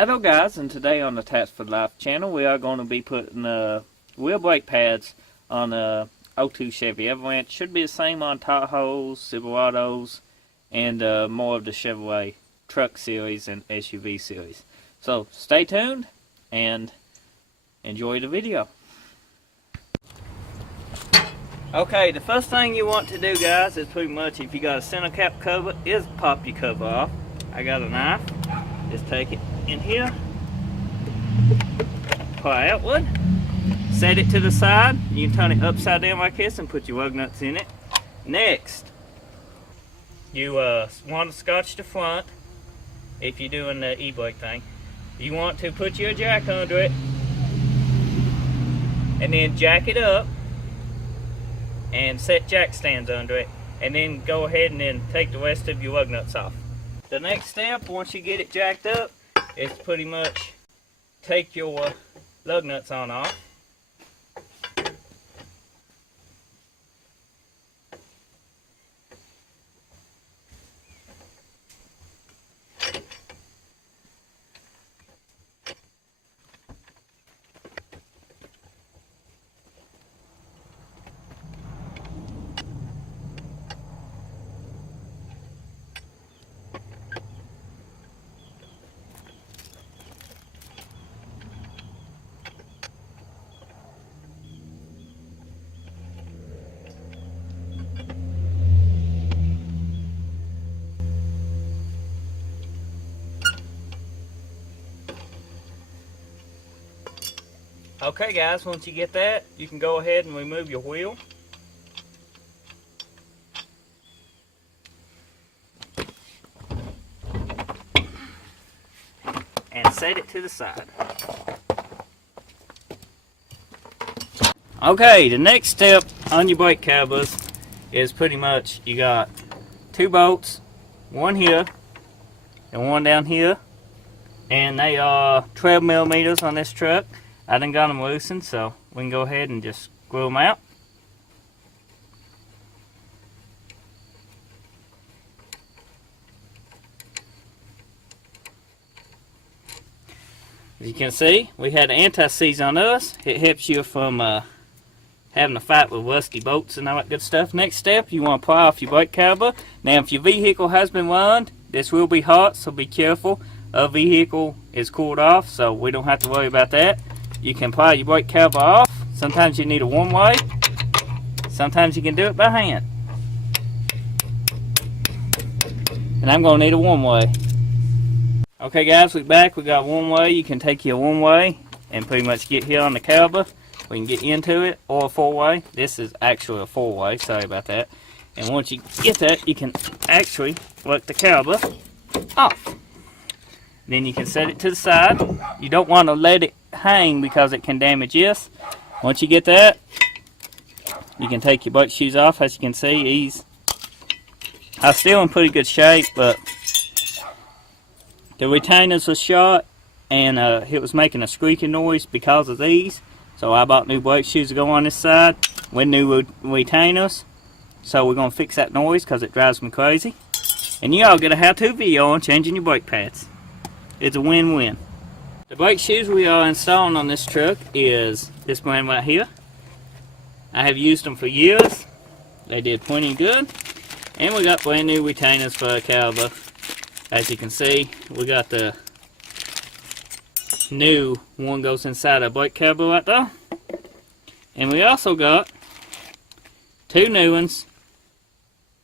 Hello guys, and today on the TattsForLife channel we are going to be putting wheel brake pads on a 02 Chevy Avalanche. Should be the same on Tahoes, Silverados, and more of the Chevrolet truck series and SUV series. So stay tuned and enjoy the video. Okay, the first thing you want to do, guys, is pretty much, if you got a center cap cover, is pop your cover off. I got a knife. Just take it in here, pry outward, set it to the side. You can turn it upside down like this and put your lug nuts in it. Next, you want to scotch the front if you're doing the e-brake thing. You want to put your jack under it and then jack it up and set jack stands under it, and then go ahead and then take the rest of your lug nuts off. The next step, once you get it jacked up, is pretty much take your lug nuts on off. Okay guys, once you get that, you can go ahead and remove your wheel. And set it to the side. Okay, the next step on your brake calipers is pretty much, you got two bolts, one here and one down here, and they are 12 millimeters on this truck. I done got them loosened, so we can go ahead and just screw them out. As you can see, we had anti-seize on us. It helps you from having to fight with rusty bolts and all that good stuff. Next step, you want to pry off your brake caliper. Now, if your vehicle has been run, this will be hot, so be careful. Our vehicle is cooled off, so we don't have to worry about that. You can pry your brake caliper off. Sometimes you need a one-way. Sometimes you can do it by hand. And I'm going to need a one-way. Okay guys, we're back. We got one-way. You can take your one-way and pretty much get here on the caliper. We can get into it, or a four-way. This is actually a four-way. Sorry about that. And once you get that, you can actually work the caliper off. Then you can set it to the side. You don't want to let it hang because it can damage this. Once you get that, you can take your brake shoes off. As you can see, these are still in pretty good shape, but the retainers were shot and it was making a squeaking noise because of these. So I bought new brake shoes to go on this side with new retainers. So we're going to fix that noise because it drives me crazy. And you all get a how-to video on changing your brake pads. It's a win-win. The brake shoes we are installing on this truck is this brand right here. I have used them for years. They did plenty good. And we got brand new retainers for our caliper. As you can see, we got the new one goes inside our brake caliper right there. And we also got two new ones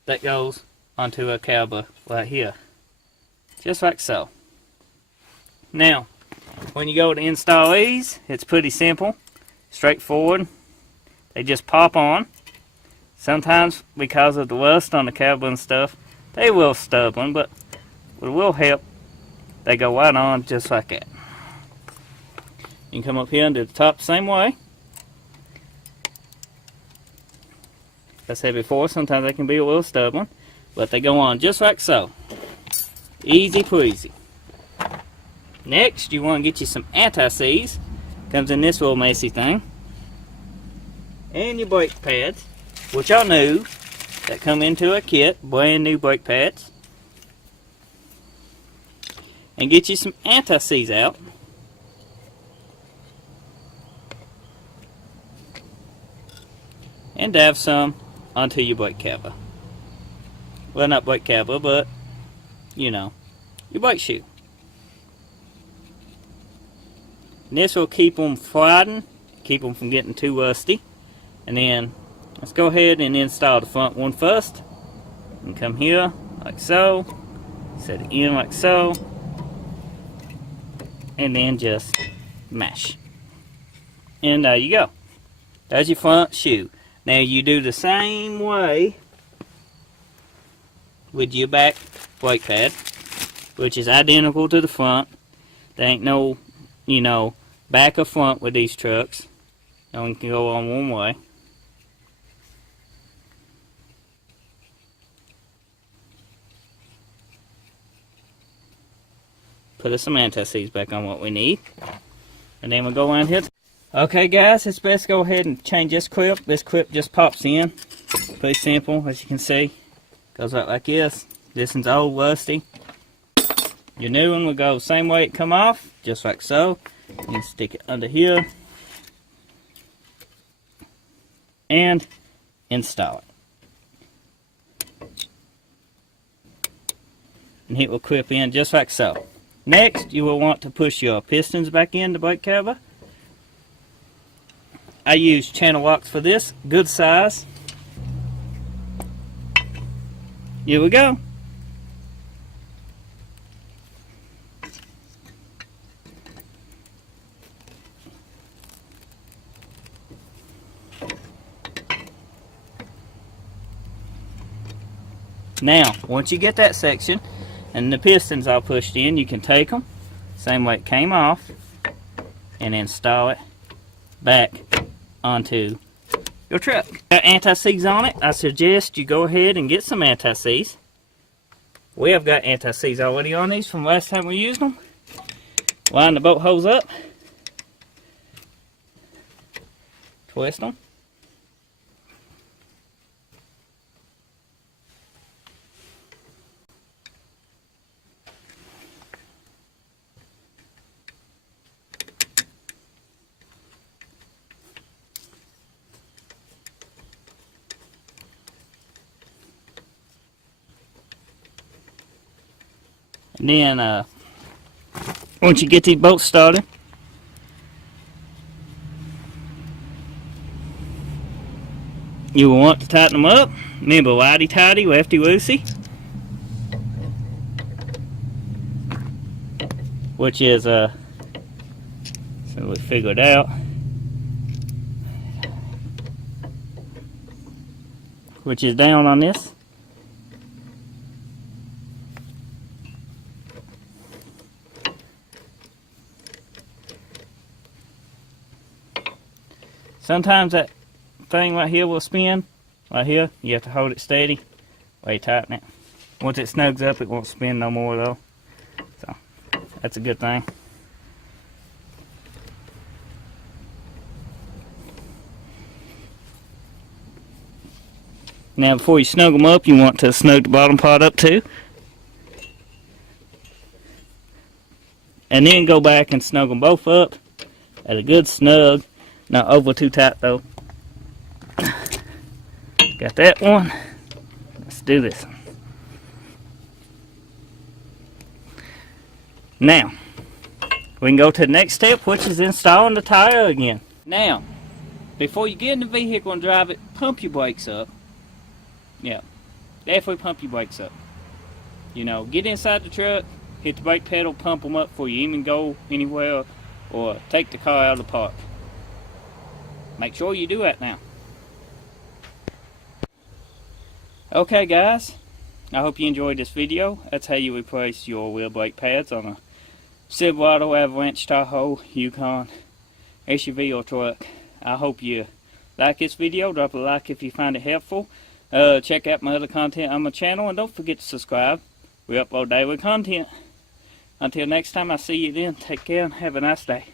that goes onto our caliper right here. Just like so. Now, when you go to install these, it's pretty simple, straightforward. They just pop on. Sometimes, because of the rust on the caliper and stuff, they will stubborn, but it will help. They go right on just like that. You can come up here and do the top the same way. As I said before, sometimes they can be a little stubborn, but they go on just like so. Easy peasy. Next, you want to get you some anti-seize. Comes in this little messy thing. And your brake pads, which are new, that come into a kit, brand new brake pads. and get you some anti-seize out. And dab some onto your brake cover. Well, not brake cover, but, you know, your brake shoe. And this will keep them fried, keep them from getting too rusty. And then, let's go ahead and install the front one first. And come here, like so. Set it in like so. And then just mash. And there you go. There's your front shoe. Now you do the same way with your back brake pad, which is identical to the front. There ain't no, you know, back or front with these trucks. Only can go on one way. Put some anti-seize back on what we need. And then we'll go around here. Okay guys, it's best to go ahead and change this clip. This clip just pops in. Pretty simple, as you can see. Goes out like this. This one's old, rusty. Your new one will go the same way it come off, just like so. You stick it under here. And install it. And it will clip in just like so. Next, you will want to push your pistons back in the brake cover. I use channel locks for this, good size. Here we go. Now, once you get that section and the pistons all pushed in, you can take them, same way it came off, and install it back onto your truck. Got anti-seize on it. I suggest you go ahead and get some anti-seize. We have got anti-seize already on these from last time we used them. Line the bolt holes up. Twist them. And then, once you get these bolts started, you will want to tighten them up. Remember, righty-tighty, lefty-loosey. Which is, so we figured out. Which is down on this. Sometimes that thing right here will spin. Right here, you have to hold it steady while you tighten it. Once it snugs up, it won't spin no more though. So, that's a good thing. Now before you snug them up, you want to snug the bottom part up too. And then go back and snug them both up at a good snug. Not over too tight though. Got that one. Let's do this one. Now, we can go to the next step, which is installing the tire again. Now, before you get in the vehicle and drive it, pump your brakes up. Yeah, definitely pump your brakes up. You know, get inside the truck, hit the brake pedal, pump them up before you even go anywhere or take the car out of the park. Make sure you do that now. Okay guys, I hope you enjoyed this video. That's how you replace your wheel brake pads on a Silverado, Avalanche, Tahoe, Yukon, SUV or truck. I hope you like this video. Drop a like if you find it helpful. Check out my other content on my channel and don't forget to subscribe. We upload daily content. Until next time, I see you then. Take care and have a nice day.